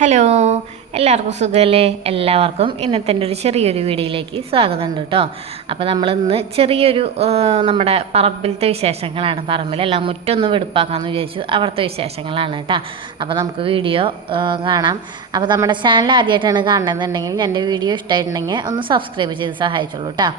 Hello എല്ലാവർക്കും സുഖമല്ലേ? എല്ലാവർക്കും ഇന്നത്തെ ഒരു ചെറിയൊരു വീഡിയോയിലേക്ക് സ്വാഗതം ഉണ്ട് കേട്ടോ. അപ്പോൾ നമ്മളിന്ന് ചെറിയൊരു നമ്മുടെ പറമ്പിലത്തെ വിശേഷങ്ങളാണ് പറമ്പിലെല്ലാം മുറ്റൊന്ന് വെടുപ്പാക്കാമെന്ന് വിചാരിച്ചു. അവിടുത്തെ വിശേഷങ്ങളാണ് കേട്ടോ. അപ്പോൾ നമുക്ക് വീഡിയോ കാണാം. അപ്പോൾ നമ്മുടെ ചാനൽ ആദ്യമായിട്ടാണ് കാണുന്നതെന്നുണ്ടെങ്കിൽ എന്റെ വീഡിയോ ഇഷ്ടമായിട്ടുണ്ടെങ്കിൽ ഒന്ന് സബ്സ്ക്രൈബ് ചെയ്ത് സഹായിച്ചോളൂ കേട്ടോ.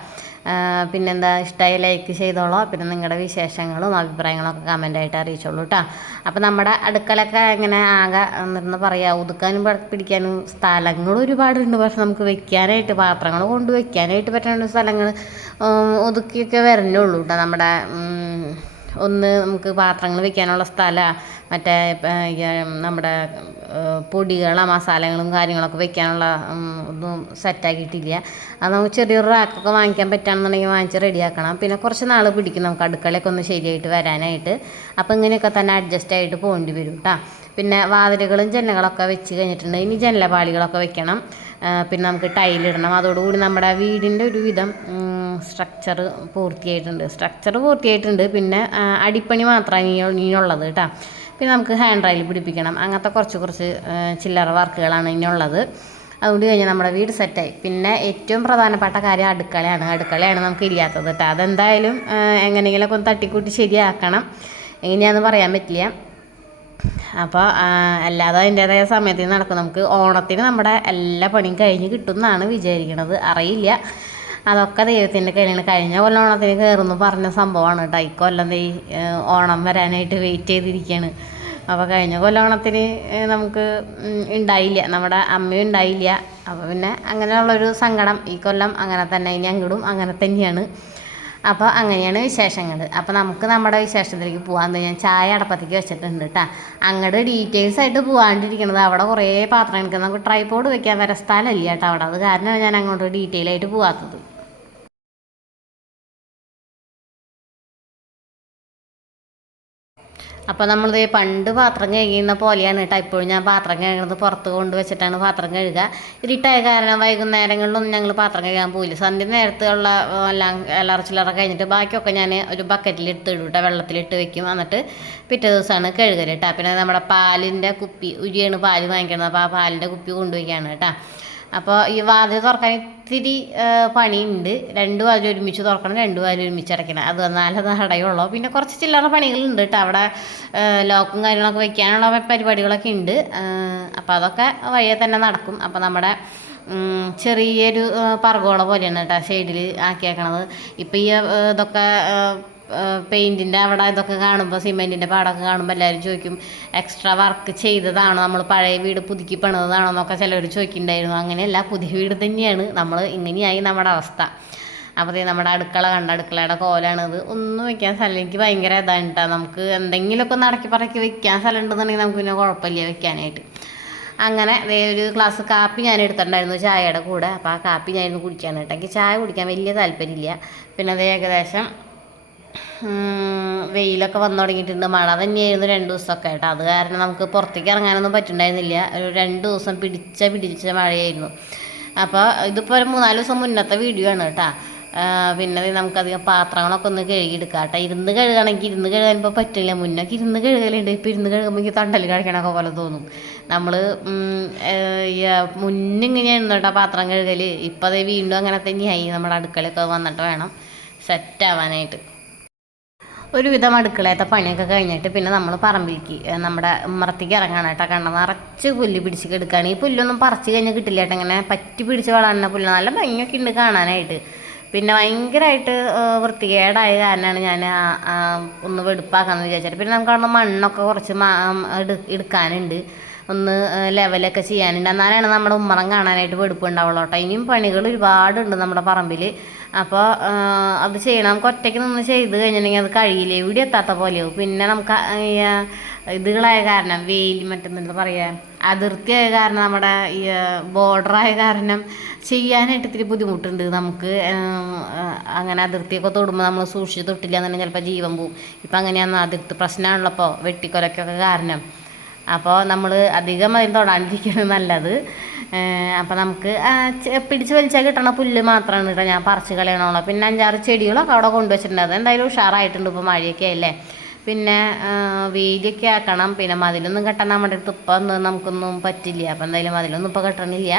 പിന്നെന്താ ഇഷ്ടമായി ലൈക്ക് ചെയ്തോളോ. പിന്നെ നിങ്ങളുടെ വിശേഷങ്ങളും അഭിപ്രായങ്ങളും ഒക്കെ കമന്റായിട്ട് അറിയിച്ചോളൂ കേട്ടോ അപ്പോൾ നമ്മുടെ അടുക്കളൊക്കെ ഇങ്ങനെ ആകെ എന്നിരുന്ന് പറയാ ഒതുക്കാനും പിടിക്കാനും സ്ഥലങ്ങൾ ഒരുപാടുണ്ട്. പക്ഷെ നമുക്ക് വെക്കാനായിട്ട് പാത്രങ്ങൾ കൊണ്ട് വെക്കാനായിട്ട് പറ്റുന്ന സ്ഥലങ്ങൾ ഒതുക്കിയൊക്കെ വരണുള്ളൂ കേട്ടോ നമ്മുടെ ഒന്ന് നമുക്ക് പാത്രങ്ങൾ വെക്കാനുള്ള സ്ഥലം. മറ്റേ നമ്മുടെ പൊടികളോ മസാലകളും കാര്യങ്ങളൊക്കെ വെക്കാനുള്ള ഒന്നും സെറ്റാക്കിയിട്ടില്ല അത് നമുക്ക് ചെറിയൊരു റാക്കൊക്കെ വാങ്ങിക്കാൻ പറ്റുകയാണെന്നുണ്ടെങ്കിൽ വാങ്ങിച്ച് റെഡിയാക്കണം പിന്നെ കുറച്ച് നാൾ പിടിക്കും നമുക്ക് അടുക്കളയൊക്കെ ഒന്ന് ശരിയായിട്ട് വരാനായിട്ട്. അപ്പോൾ ഇങ്ങനെയൊക്കെ തന്നെ അഡ്ജസ്റ്റ് ആയിട്ട് പോകേണ്ടി വരും കേട്ടോ പിന്നെ വാതിലുകളും ജനലുകളൊക്കെ വെച്ച് കഴിഞ്ഞിട്ടുണ്ട്. ഇനി ജനലപാളികളൊക്കെ വെക്കണം. പിന്നെ നമുക്ക് ടൈലിടണം അതോടുകൂടി നമ്മുടെ വീടിന്റെ ഒരു വിധം സ്ട്രക്ചർ പൂർത്തിയായിട്ടുണ്ട്. സ്ട്രക്ചർ പൂർത്തിയായിട്ടുണ്ട്. പിന്നെ അടിപ്പണി മാത്രമാണ് ഇനി ഇനിയുള്ളത് കേട്ടോ പിന്നെ നമുക്ക് ഹാൻഡ് റൈൽ പിടിപ്പിക്കണം. അങ്ങനത്തെ കുറച്ച് കുറച്ച് ചില്ലറ വർക്കുകളാണ് ഇനിയുള്ളത്. അതുകൊണ്ട് കഴിഞ്ഞാൽ നമ്മുടെ വീട് സെറ്റായി പിന്നെ ഏറ്റവും പ്രധാനപ്പെട്ട കാര്യം അടുക്കളയാണ്. അടുക്കളയാണ് നമുക്ക് ഇല്ലാത്തത് കേട്ടോ. അതെന്തായാലും എങ്ങനെയെങ്കിലും എങ്ങനെയെങ്കിലുമൊക്കെ ഒന്ന് തട്ടിക്കൂട്ടി ശരിയാക്കണം. എങ്ങനെയാണെന്ന് പറയാൻ പറ്റില്ല. അപ്പോൾ അല്ലാതെ അതിന്റേതായ സമയത്ത് നടക്കും. നമുക്ക് ഓണത്തിന് നമ്മുടെ എല്ലാ പണിയും കഴിഞ്ഞ് കിട്ടും എന്നാണ് വിചാരിക്കണത്. അറിയില്ല. അതൊക്കെ ദൈവത്തിന്റെ കയ്യിലാണ്. കഴിഞ്ഞ കൊല്ലം ഓണത്തിന് കയറുന്നു പറഞ്ഞ സംഭവമാണ് കേട്ടോ. ഈ കൊല്ലം ദേ ഓണം വരാനായിട്ട് വെയിറ്റ് ചെയ്തിരിക്കുകയാണ് അപ്പോൾ കഴിഞ്ഞ കൊല്ലം ഓണത്തിന് നമുക്ക് ഉണ്ടായില്ല നമ്മുടെ അമ്മയും ഉണ്ടായില്ല അപ്പോൾ പിന്നെ അങ്ങനെയുള്ളൊരു സങ്കടം ഈ കൊല്ലം അങ്ങനെ തന്നെ ഇനി അങ്ങോട്ടും അങ്ങനെ തന്നെയാണ്. അപ്പോൾ അങ്ങനെയാണ് വിശേഷങ്ങൾ അപ്പോൾ നമുക്ക് നമ്മുടെ വിശേഷത്തിലേക്ക് പോകാൻ ഞാൻ ചായ അടപ്പത്തേക്ക് വെച്ചിട്ടുണ്ട് കേട്ടോ അങ്ങോട്ട് ഡീറ്റെയിൽസ് ആയിട്ട് പോകാണ്ടിരിക്കണത് അവിടെ കുറേ പാത്രം എടുക്കുന്നത് നമുക്ക് ട്രൈപോഡ് വെക്കാൻ വരെ സ്ഥലമില്ല കേട്ടോ അവിടെ. അത് കാരണമാണ് ഞാൻ അങ്ങോട്ട് ഡീറ്റെയിൽ ആയിട്ട് പോകാത്തത് അപ്പോൾ നമ്മളിത് പണ്ട് പാത്രം കഴുകുന്ന പോലെയാണ് കേട്ടോ ഇപ്പോഴും ഞാൻ പാത്രം കഴുകുന്നത് പുറത്ത് കൊണ്ട് വെച്ചിട്ടാണ് പാത്രം കഴുകുക. ഇരുട്ടായ കാരണം വൈകുന്നേരങ്ങളിലൊന്നും ഞങ്ങൾ പാത്രം കഴുകാൻ പോയില്ല സന്ധ്യ നേരത്തുള്ള എല്ലാം എല്ലാറ കഴിഞ്ഞിട്ട് ബാക്കിയൊക്കെ ഞാൻ ഒരു ബക്കറ്റിലിട്ട് ഇടും കേട്ടോ വെള്ളത്തിലിട്ട് വെക്കും. എന്നിട്ട് പിറ്റേ ദിവസമാണ് കഴുകൽ കേട്ടോ പിന്നെ നമ്മുടെ പാലിന്റെ കുപ്പി ഉരിയാണ് പാൽ വാങ്ങിക്കുന്നത് അപ്പോൾ ആ പാലിന്റെ കുപ്പി കൊണ്ടുപോയിക്കാണ് കേട്ടോ അപ്പോൾ ഈ വാതിൽ തുറക്കാൻ ഇത്തിരി പണിയുണ്ട്. രണ്ട് വാതിൽ ഒരുമിച്ച് തുറക്കണം രണ്ട് വാതിൽ ഒരുമിച്ച് അടയ്ക്കണം. അത് വന്നാലത് അടയുള്ളൂ. പിന്നെ കുറച്ച് ചില്ലറ പണികളുണ്ട് കേട്ടോ അവിടെ. ലോക്കും കാര്യങ്ങളൊക്കെ വെക്കാനുള്ള പരിപാടികളൊക്കെ ഉണ്ട്. അപ്പോൾ അതൊക്കെ വഴിയെ തന്നെ നടക്കും. അപ്പോൾ നമ്മുടെ ചെറിയൊരു പറകോള പോലെയാണ് കേട്ടോ സൈഡിൽ ആക്കിയേക്കണത്. ഇപ്പോൾ ഈ ഇതൊക്കെ പെയിന്റിന്റെ അവിടെ ഇതൊക്കെ കാണുമ്പോൾ സിമെന്റിന്റെ പാടമൊക്കെ കാണുമ്പോൾ എല്ലാവരും ചോദിക്കും എക്സ്ട്രാ വർക്ക് ചെയ്തതാണോ? നമ്മൾ പഴയ വീട് പുതുക്കി പണിതതാണോ? എന്നൊക്കെ ചിലർ ചോദിക്കുന്നുണ്ടായിരുന്നു. അങ്ങനെയല്ല പുതിയ വീട് തന്നെയാണ്. നമ്മൾ ഇങ്ങനെയായി നമ്മുടെ അവസ്ഥ. അപ്പോൾ നമ്മുടെ അടുക്കള കണ്ട അടുക്കളയുടെ കോലാണിത്. ഒന്നും വെക്കാൻ സ്ഥലം എനിക്ക് ഭയങ്കര ഇതാണ് കേട്ടോ നമുക്ക് എന്തെങ്കിലുമൊക്കെ ഒന്ന് അടക്കി പറക്കി വെക്കാൻ സ്ഥലം ഉണ്ടെന്നുണ്ടെങ്കിൽ നമുക്ക് പിന്നെ കുഴപ്പമില്ല വെക്കാനായിട്ട്. അങ്ങനെ ഒരു ഗ്ലാസ് കാപ്പി ഞാൻ എടുത്തിട്ടുണ്ടായിരുന്നു ചായയുടെ കൂടെ. അപ്പോൾ ആ കാപ്പി ഞാനിരുന്ന് കുടിക്കാൻ കേട്ടോ എനിക്ക് ചായ കുടിക്കാൻ വലിയ താല്പര്യമില്ല. പിന്നെ അത് ഏകദേശം വെയിലൊക്കെ വന്നു തുടങ്ങിയിട്ടുണ്ട്. മഴ തന്നെയായിരുന്നു രണ്ട് ദിവസമൊക്കെ കേട്ടോ അത് കാരണം നമുക്ക് പുറത്തേക്ക് ഇറങ്ങാനൊന്നും പറ്റുണ്ടായിരുന്നില്ല ഒരു രണ്ട് ദിവസം പിടിച്ച പിടിച്ച മഴയായിരുന്നു. അപ്പോൾ ഇതിപ്പോൾ ഒരു മൂന്നാൽ ദിവസം മുന്നത്തെ വീഡിയോ ആണ് കേട്ടോ. പിന്നെ നമുക്കധികം പാത്രങ്ങളൊക്കെ ഒന്ന് കഴുകിയെടുക്കാം കേട്ടോ. ഇരുന്ന് കഴുകണമെങ്കിൽ ഇരുന്ന് കഴുകാൻ ഇപ്പോൾ പറ്റില്ല. മുന്നൊക്കെ ഇരുന്ന് കഴുകലുണ്ട്. ഇപ്പോൾ ഇരുന്ന് കഴുകുമ്പോൾ എനിക്ക് തൊണ്ടൽ കഴിക്കണമൊക്കെ പോലെ തോന്നും. നമ്മൾ മുന്നിങ്ങനെയായിരുന്നു കേട്ടോ പാത്രം കഴുകൽ ഇപ്പോൾ അതേ വീണ്ടും അങ്ങനെ തന്നെയായി നമ്മുടെ അടുക്കളയൊക്കെ വന്നിട്ട് വേണം സെറ്റ് ആവാനായിട്ട്. ഒരുവിധം അടുക്കളയത്തെ പണിയൊക്കെ കഴിഞ്ഞിട്ട് പിന്നെ നമ്മൾ പറമ്പിലേക്ക് നമ്മുടെ ഉമ്മറത്തേക്ക് ഇറങ്ങണം കേട്ടോ. നിറച്ച് പുല്ല് പിടിച്ച് കിടക്കുകയാണ് ഈ പുല്ലൊന്നും പറിച്ച് കഴിഞ്ഞാൽ കിട്ടില്ല കേട്ടോ. ഇങ്ങനെ പറ്റി പിടിച്ച് വളർന്ന പുല്ല്. നല്ല ഭംഗിയൊക്കെ ഉണ്ട് കാണാനായിട്ട്. പിന്നെ ഭയങ്കരമായിട്ട് വൃത്തികേടായ കാരണമാണ് ഞാൻ ഒന്ന് വെടുപ്പാക്കാമെന്ന് വിചാരിച്ചത്. പിന്നെ നമുക്ക് അവിടെ മണ്ണൊക്കെ കുറച്ച് എടുക്കാനുണ്ട്. ഒന്ന് ലെവലൊക്കെ ചെയ്യാനുണ്ട്. എന്നാലാണ് നമ്മുടെ ഉമ്മറം കാണാനായിട്ട് വെടുപ്പ് ഉണ്ടാവുള്ളൂ കേട്ടോ. ഇനിയും പണികൾ ഒരുപാടുണ്ട് നമ്മുടെ പറമ്പിൽ അപ്പോൾ അത് ചെയ്യണം. നമുക്ക് ഒറ്റയ്ക്ക് നിന്ന് ചെയ്ത് കഴിഞ്ഞിട്ടുണ്ടെങ്കിൽ അത് കഴിയില്ല? എവിടെ എത്താത്ത പോലെയാവും. പിന്നെ നമുക്ക് ഇതുകളായ കാരണം വെയിൽ മറ്റെന്താ പറയുക അതിർത്തിയായ കാരണം നമ്മുടെ ഈ ബോർഡറായ കാരണം ചെയ്യാനായിട്ട് ഇത്തിരി ബുദ്ധിമുട്ടുണ്ട്. നമുക്ക് അങ്ങനെ അതിർത്തിയൊക്കെ തൊടുമ്പോൾ നമ്മൾ സൂക്ഷിച്ച് തൊട്ടില്ല എന്നുണ്ടെങ്കിൽ ചിലപ്പോൾ ജീവൻ പോവും. ഇപ്പം അങ്ങനെയാണ് അതിർത്തി പ്രശ്നമാണല്ലോ ഇപ്പോൾ വെട്ടിക്കൊലക്കൊക്കെ കാരണം. അപ്പോൾ നമ്മൾ അധികം അതിന് തൊടാണ്ടിരിക്കുന്നത് നല്ലത്. അപ്പോൾ നമുക്ക് പിടിച്ച് വലിച്ചാൽ കിട്ടണ പുല്ല് മാത്രമാണ് കേട്ടോ ഞാൻ പറിച്ച് കളയണോളൂ പിന്നെ അഞ്ചാറ് ചെടികളൊക്കെ അവിടെ കൊണ്ടുവച്ചിട്ടുണ്ട് അത് എന്തായാലും ഉഷാറായിട്ടുണ്ട് ഇപ്പോൾ മഴയൊക്കെ അല്ലേ? പിന്നെ വീതിയൊക്കെ ആക്കണം. പിന്നെ മതിലൊന്നും കെട്ടണം നമ്മുടെ അടുത്ത് ഇപ്പം നമുക്കൊന്നും പറ്റില്ല. അപ്പം എന്തായാലും മതിലൊന്നും ഇപ്പോൾ കെട്ടണില്ല.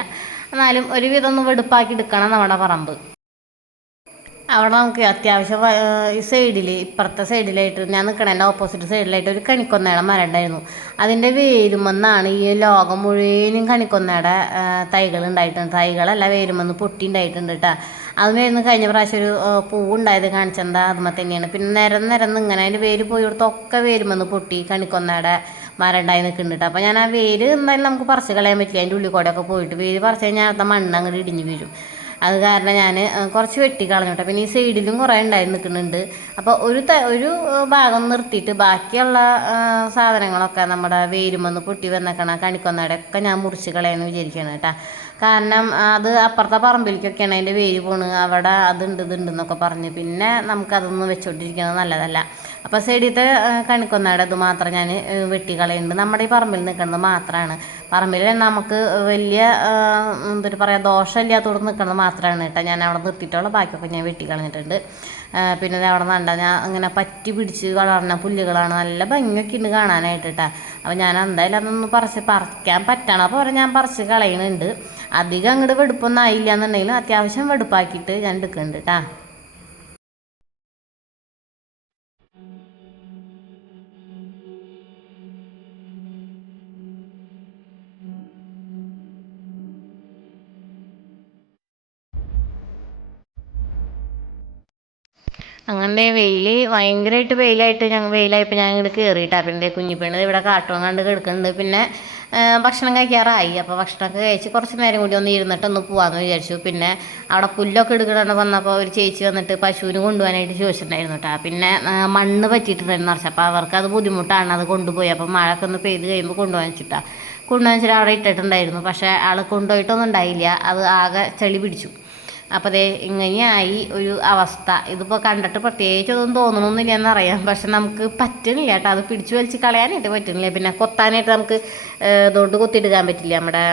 എന്നാലും ഒരുവിധം ഒന്ന് വെടുപ്പാക്കി എടുക്കണം നമ്മുടെ പറമ്പ്. അവിടെ നമുക്ക് അത്യാവശ്യം ഈ സൈഡിൽ ഇപ്പുറത്തെ സൈഡിലായിട്ട് ഞാൻ നിൽക്കണതിന്റെ ഓപ്പോസിറ്റ് സൈഡിലായിട്ട് ഒരു കണിക്കൊന്നയുടെ മരം ഉണ്ടായിരുന്നു. അതിന്റെ വേരുമെന്നാണ് ഈ ലോകം മുഴുവനും കണിക്കൊന്നയുടെ തൈകൾ ഉണ്ടായിട്ടുണ്ട്. തൈകളല്ല വേരുമെന്ന് പൊട്ടി ഉണ്ടായിട്ടുണ്ട് കേട്ടോ അത് വരുന്ന കഴിഞ്ഞ പ്രാവശ്യം ഒരു പൂവുണ്ടായത് കാണിച്ചെന്താ? അതുമ്മ തന്നെയാണ്. പിന്നെ നിരം നിരന്ന് ഇങ്ങനെ അതിന്റെ വേര് പോയി കൊടുത്തൊക്കെ വേരുമെന്ന് പൊട്ടി കണിക്കൊന്നയുടെ മരം ഉണ്ടായി നിൽക്കുന്നുണ്ട് അപ്പോൾ ഞാൻ ആ വേര് എന്തായാലും നമുക്ക് പറിച്ച് കളയാൻ പറ്റില്ല. അതിന്റെ ഉള്ളിൽ കൂടെയൊക്കെ പോയിട്ട് വേര് പറിച്ച് കഴിഞ്ഞാൽ അടുത്ത മണ്ണ് അങ്ങോട്ട് ഇടിഞ്ഞ് വീഴും. അത് കാരണം ഞാൻ കുറച്ച് വെട്ടി കളഞ്ഞു കേട്ടോ പിന്നെ ഈ സൈഡിലും കുറേ ഉണ്ടായി നിൽക്കുന്നുണ്ട്. അപ്പോൾ ഒരു ഒരു ഭാഗം നിർത്തിയിട്ട് ബാക്കിയുള്ള സാധനങ്ങളൊക്കെ നമ്മുടെ വേരുമെന്ന് പൊട്ടി വന്നേക്കണ കണിക്കൊന്നയുടെ ഒക്കെ ഞാൻ മുറിച്ച് കളയാന്ന് വിചാരിക്കുകയാണ് കേട്ടോ. കാരണം അത് അപ്പുറത്തെ പറമ്പിലേക്കൊക്കെയാണ് അതിന്റെ വേര് പോണ്. അവിടെ അതുണ്ട് ഇതുണ്ട് എന്നൊക്കെ പറഞ്ഞ് പിന്നെ നമുക്കതൊന്നും വെച്ചോണ്ടിരിക്കുന്നത് നല്ലതല്ല. അപ്പോൾ സൈഡിലത്തെ കണിക്കൊന്നയുടെ ഇത് മാത്രം ഞാൻ വെട്ടി കളയുന്നുണ്ട് നമ്മുടെ ഈ പറമ്പിൽ നിൽക്കുന്നത് മാത്രമാണ് പറമ്പിൽ നമുക്ക് വലിയ എന്തൊരു പറയുക ദോഷമില്ലാത്തോട് നിൽക്കുന്നത് മാത്രമാണ് കേട്ടോ. ഞാൻ അവിടെ നിർത്തിയിട്ടുള്ള ബാക്കിയൊക്കെ ഞാൻ വെട്ടി കളഞ്ഞിട്ടുണ്ട്. പിന്നെ അവിടെ നണ്ട ഞാൻ അങ്ങനെ പറ്റി പിടിച്ച് വളർന്ന പുല്ലുകളാണ്. നല്ല ഭംഗിയൊക്കെ ഉണ്ട് കാണാനായിട്ട് കേട്ടോ. അപ്പോൾ ഞാൻ എന്തായാലും അതൊന്ന് പറിച്ച് പറിക്കാൻ പറ്റണം. അപ്പോൾ ഞാൻ പറിച്ച് കളയുന്നുണ്ട് അധികം അങ്ങോട്ട് വെടുപ്പൊന്നും ആയില്ല എന്നുണ്ടെങ്കിലും അത്യാവശ്യം വെടുപ്പാക്കിയിട്ട് ഞാൻ എടുക്കുന്നുണ്ട് കേട്ടോ. അങ്ങനെ വെയിൽ ഭയങ്കരമായിട്ട് വെയിലായിട്ട് ഞങ്ങൾ വെയിലായപ്പോൾ ഞാൻ ഇങ്ങോട്ട് കയറിയിട്ടാ പിന്നെ കുഞ്ഞിപ്പെണ്ണ് ഇവിടെ കാട്ടും കണ്ട് കിടക്കുന്നുണ്ട് പിന്നെ ഭക്ഷണം കഴിക്കാറായി. അപ്പോൾ ഭക്ഷണമൊക്കെ കഴിച്ച് കുറച്ച് നേരം കൂടി ഒന്ന് ഇരുന്നിട്ട് ഒന്ന് പോകാമെന്ന് വിചാരിച്ചു. പിന്നെ അവിടെ പുല്ലൊക്കെ എടുക്കണമെന്ന് വന്നപ്പോൾ ഒരു ചേച്ചി വന്നിട്ട് പശുവിന് കൊണ്ടുപോകാനായിട്ട് ചോദിച്ചിട്ടുണ്ടായിരുന്നു കേട്ടോ പിന്നെ മണ്ണ് പറ്റിയിട്ടുണ്ടായിരുന്നു നിറച്ച് അപ്പോൾ അവർക്ക് അത് ബുദ്ധിമുട്ടാണ് അത് കൊണ്ടുപോയി. അപ്പോൾ മഴയൊക്കെ ഒന്ന് പെയ്ത് കഴിയുമ്പോൾ കൊണ്ടുപോകാൻ വെച്ചിട്ടാണ് കൊണ്ടുപോകാൻ വെച്ചിട്ട് അവിടെ ഇട്ടിട്ടുണ്ടായിരുന്നു. പക്ഷേ ആൾ കൊണ്ടുപോയിട്ടൊന്നും ഉണ്ടായില്ല. അത് ആകെ ചെളി പിടിച്ചു. അപ്പോൾ ദേ ഇങ്ങനെയായി ഒരു അവസ്ഥ. ഇതിപ്പോൾ കണ്ടിട്ട് പ്രത്യേകിച്ച് ഒന്നും തോന്നണമെന്നില്ല എന്നറിയാം. പക്ഷെ നമുക്ക് പറ്റണില്ല കേട്ടോ. അത് പിടിച്ചു വലിച്ച് കളയാനായിട്ട് പറ്റണില്ല. പിന്നെ കൊത്താനായിട്ട് നമുക്ക് ഇതുകൊണ്ട് കൊത്തിയെടുക്കാൻ പറ്റില്ല. നമ്മുടെ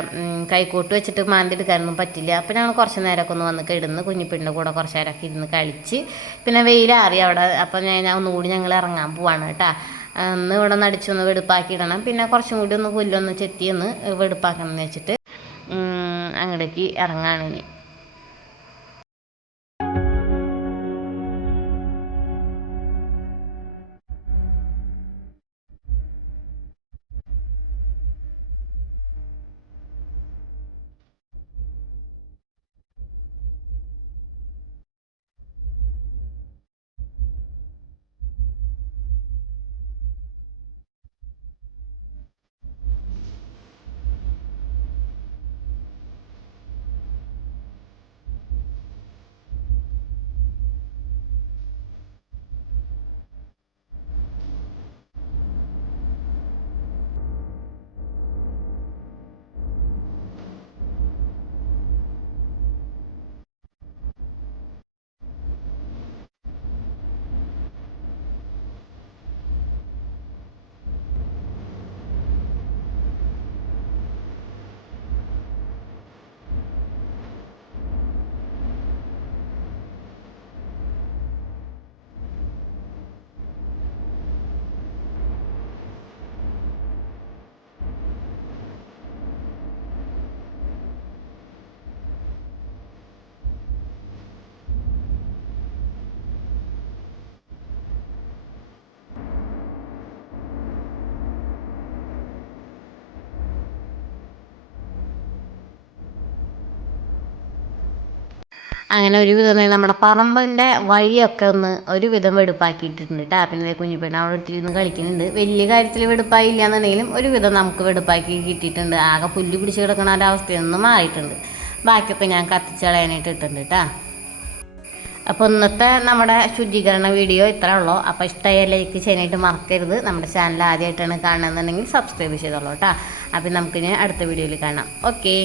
കൈക്കോട്ട് വെച്ചിട്ട് മാന്തി എടുക്കാനൊന്നും പറ്റില്ല. അപ്പോൾ ഞങ്ങൾ കുറച്ച് നേരമൊക്കെ ഒന്ന് വന്ന് കിടന്ന് കുഞ്ഞിപ്പിണ്ണിന്റെ കൂടെ കുറച്ച് നേരമൊക്കെ ഇരുന്ന് കളിച്ച് പിന്നെ വെയിലാറി അവിടെ. അപ്പോൾ ഞാൻ ഞാൻ ഒന്നുകൂടി ഞങ്ങൾ ഇറങ്ങാൻ പോവാണ് കേട്ടോ. ഒന്ന് ഇവിടെ ഒന്ന് അടിച്ചൊന്ന് വെടുപ്പാക്കി ഇടണം. പിന്നെ കുറച്ചും കൂടി ഒന്ന് പുല്ലൊന്ന് ചെത്തി ഒന്ന് വെടുപ്പാക്കണം എന്ന് വെച്ചിട്ട് അങ്ങോട്ടേക്ക് ഇറങ്ങാണ് ഇനി. അങ്ങനെ ഒരു വിധം നമ്മുടെ പറമ്പിന്റെ വഴിയൊക്കെ ഒന്ന് ഒരു വിധം വെടുപ്പാക്കിയിട്ടുണ്ട് കേട്ടോ പിന്നെ കുഞ്ഞിപ്പെണ്ണ അവിടെ ഇട്ടിരുന്ന് കളിക്കുന്നുണ്ട്. വലിയ കാര്യത്തിൽ വെടുപ്പായില്ല എന്നുണ്ടെങ്കിലും ഒരു വിധം നമുക്ക് വെടുപ്പാക്കി കിട്ടിയിട്ടുണ്ട്. ആകെ പുല്ല് പിടിച്ച് കിടക്കണ ഒരു അവസ്ഥയിൽ നിന്ന് മാറിയിട്ടുണ്ട്. ബാക്കിയൊക്കെ ഞാൻ കത്തിച്ചളയാനായിട്ട് ഇട്ടുണ്ട് കേട്ടോ അപ്പോൾ ഇന്നത്തെ നമ്മുടെ ശുചീകരണ വീഡിയോ ഇത്ര ഉള്ളൂ. അപ്പോൾ ഇഷ്ടമായ ലൈക്ക് ചെയ്യാനായിട്ട് മറക്കരുത്. നമ്മുടെ ചാനൽ ആദ്യമായിട്ടാണ് കാണുന്നുണ്ടെങ്കിൽ സബ്സ്ക്രൈബ് ചെയ്തോളൂ കേട്ടോ അപ്പം നമുക്കിനി അടുത്ത വീഡിയോയിൽ കാണാം. ഓക്കേ.